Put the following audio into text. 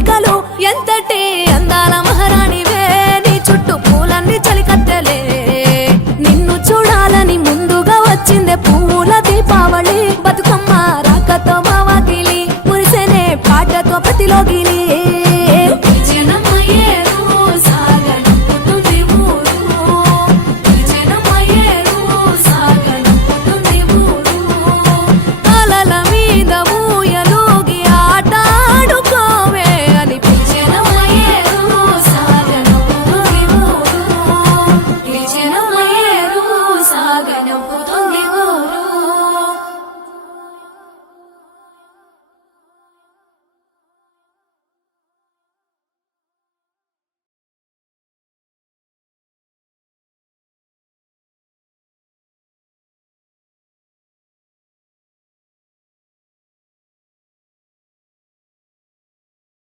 కోరికలు ఎంతటి అందాల మహారాణివే నీ చుట్టూ పూలన్నీ చలికత్తెలే నిన్ను చూడాలని ముందుగా వచ్చిందే పువ్వు